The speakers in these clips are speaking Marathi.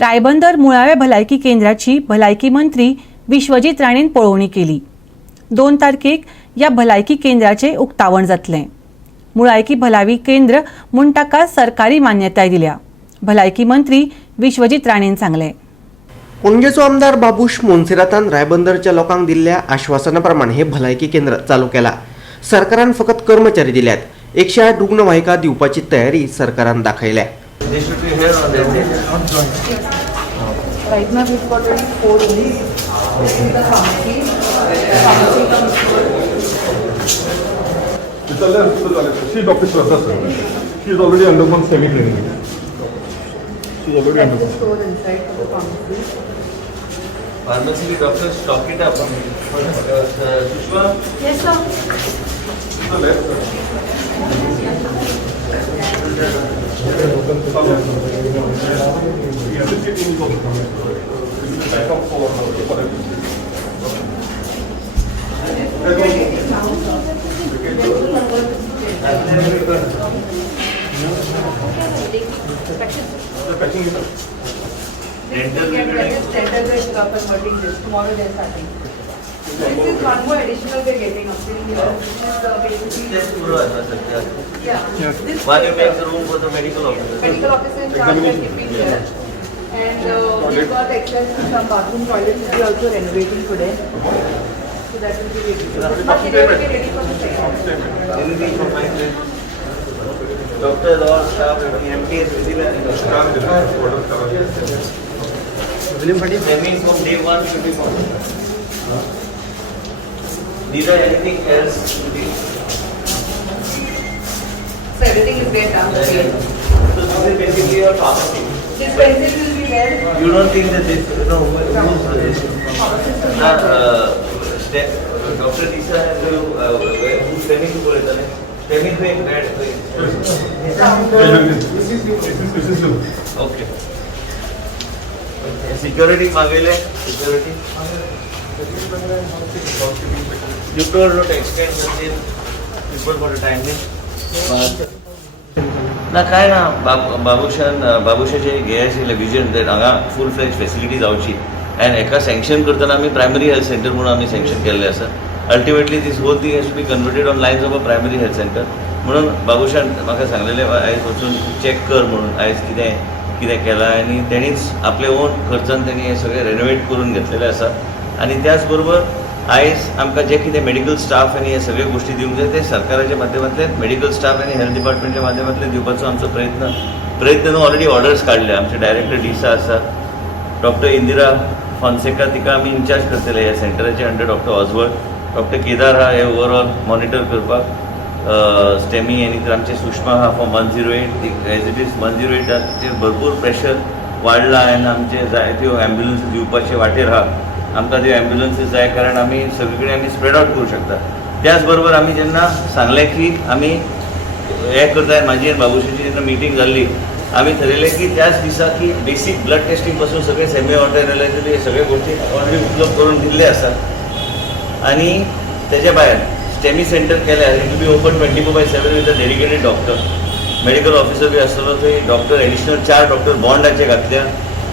रायबंदर मुळाव्या भलायकी केंद्राची भलायकी मंत्री विश्वजीत राणेन पळोवणी केली। 2 तारखेक या भलायकी केंद्राचे उक्तावण जातले। मुळायकी भलायकी केंद्र म्हूण ताका सरकारी मान्यताय दिल्या, भलायकी मंत्री विश्वजीत राणेन सांगले। पणजेचो आमदार बाबूश मोन्सेरातान रायबंदरच्या लोकांक दिल्ल्या आश्वासनाप्रमाणे हे भलायकी केंद्र चालू केला। सरकारान फकत कर्मचारी दिल्यात, 108 रुग्णवाहिका दिवपाची तयारी सरकारान दाखयल्या। Right now we've got only 4 rooms. This is the pharmacy. Pharmacy comes She is Dr. Shraddha sir. She is already undergone semi-training. She is already that's the undergone. store inside for the pharmacy. Pharmacy doctor, stock it up. Sushma? Yes, sir. To the left, sir. The associate team is also coming. This is the backup for everything. The patching is up. Dental bed converting this. Tomorrow they're starting. This is one more additional we're getting up in here. This is basically. Just Guru Advasa, Yeah. This Why you make the room for the medical officer? medical officer in charge of keeping here. And we've got access to some bathroom toilets which we are also renovating today. So that will be ready. But it will be ready for the second. Anything from my place? Doctors, all staff, MPs, Semis from day 1 should be found. These are anything else to be? So everything is there down the way. So this is basically a pharmacy. This pencil will be there. You don't think that this, who's this? Dr. Lisa has who's stemming to बोले था stemming पे एक bed This is okay. Security मांगेले security. You told not to extend until people for the time being. ना काय ना बाबूशाचे हे आशिल्ले विजन दॅट हांगा फूल फ्लेज फेसिलिटी जावची एंड एका सँक्शन करतना आमी प्रायमरी हेल्थ सेंटर म्हणून आमी सँक्शन केल्लें आसा। Ultimately this whole thing has to be converted on lines of a primary health centre म्हणून बाबूशान म्हाका सांगलेलें आयज वचून चॅक कर म्हणून आयज कितें केलां आनी तेणीच आपले ओन खर्चान तेणी हें सगळें रेनोवेट करून घेतलेलें आसा। आनी त्याच बरोबर आयज आमकां जे कितें मेडिकल स्टाफ आनी हे सगळे गोष्टी दिवंक जाय ते सरकाराच्या माध्यमांतल्यान मेडिकल स्टाफ आनी हेल्थ डिपार्टमेंटच्या माध्यमांतल्यान दिवपाचो आमचो प्रयत्न न्हू ऑलरेडी ऑर्डर्स काडले। आमचे डायरेक्टर डिसा आसा, डॉक्टर इंदिरा फॉन्सेका तिका आमी इन्चार्ज करतले ह्या सेंटराचे अंडर डॉक्टर ऑजवर्ड, डॉक्टर केदार हा हे ओवरऑल मॉनिटर करपाक, स्टेमी आनी तर आमचे सुषमा हा फॉर 108 एज इट इज 108 भरपूर प्रेशर वाडला आनी आमचे जायत्यो एम्ब्युलन्स दिवपाचे वाटेर आहा। आमकां त्यो एम्ब्युलन्सीस जाय कारण आमी सगळे आमी स्प्रेड आउट करूं शकता। त्याच बरोबर आमी जेन्ना सांगलें की आमी हें करताय, म्हाजी आनी बाबूशाची जेन्ना मिटींग जाल्ली आमी थारायलें की त्याच दिसा की बेसीक ब्लड टेस्टिंग पासून सगळे सेमी ऑर्टोनॅलायझरी हे सगळे गोष्टी ऑलरेडी उपलब्ध करून दिल्ले आसात। आनी तेच्या भायर स्टेमी सेंटर केल्यार it will be open 24/7 with a dedicated doctor, medical officer बी आसतलो थंय, डॉक्टर एडिशनल 4 डॉक्टर बॉन्डाचे घातल्या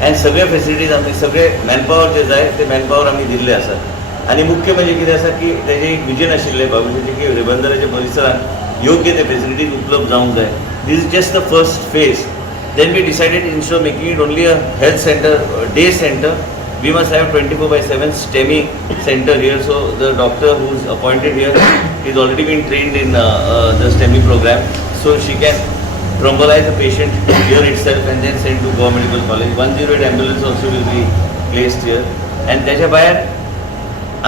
आनी सगळे फेसिलिटीज आमी सगळे मॅनपावर जे जाय ते मॅनपावर आमी दिल्ले आसात। आनी मुख्य म्हणजे कितें आसा की तेजें एक विजन आशिल्लें बाबूशाचें की रेबंदराच्या परिसरांत योग्य ते फेसिलिटीज उपलब्ध जावंक जाय। This is just the first phase. Then we decided instead of making it only a health centre, day centre, we must have 24/7 STEMI center here. So the doctor who is appointed here is already been trained in the STEMI program, so she can thrombolyze the patient here itself and then send to Goa Medical College. 108 ambulance also will be placed here. And त्याच्या भायर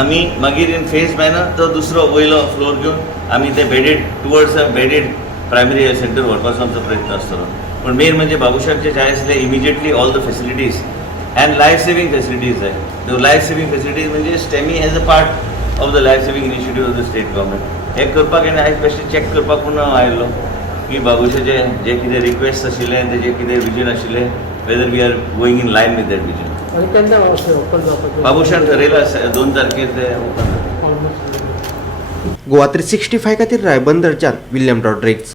आमी मागीर इन फेज मॅनर तो दुसरो वयलो फ्लोर घेवन आमी ते bedded towards a bedded primary health centre व्हरपाचो आमचो प्रयत्न आसतलो। पण मेन म्हणजे बाबूशाचे जाय आसले immediately all the facilities and life saving facilities है। The life saving facilities म्हणजे STEMI as a part of the life saving initiative of the state government। हे करपाक आनी आयज बेश्टें चॅक करपाक म्हणून हांव आयिल्लो की बाबूशाचे जे कितें रिक्वेस्ट आशिल्ले तेजे कितें विजन आशिल्लें whether we are going in line with that vision. बाबूशान ठरयला 2 तारखेर ते ओपन गोवा 365 खातीर रायबंदरच्यान विल्यम रॉड्रिग्स।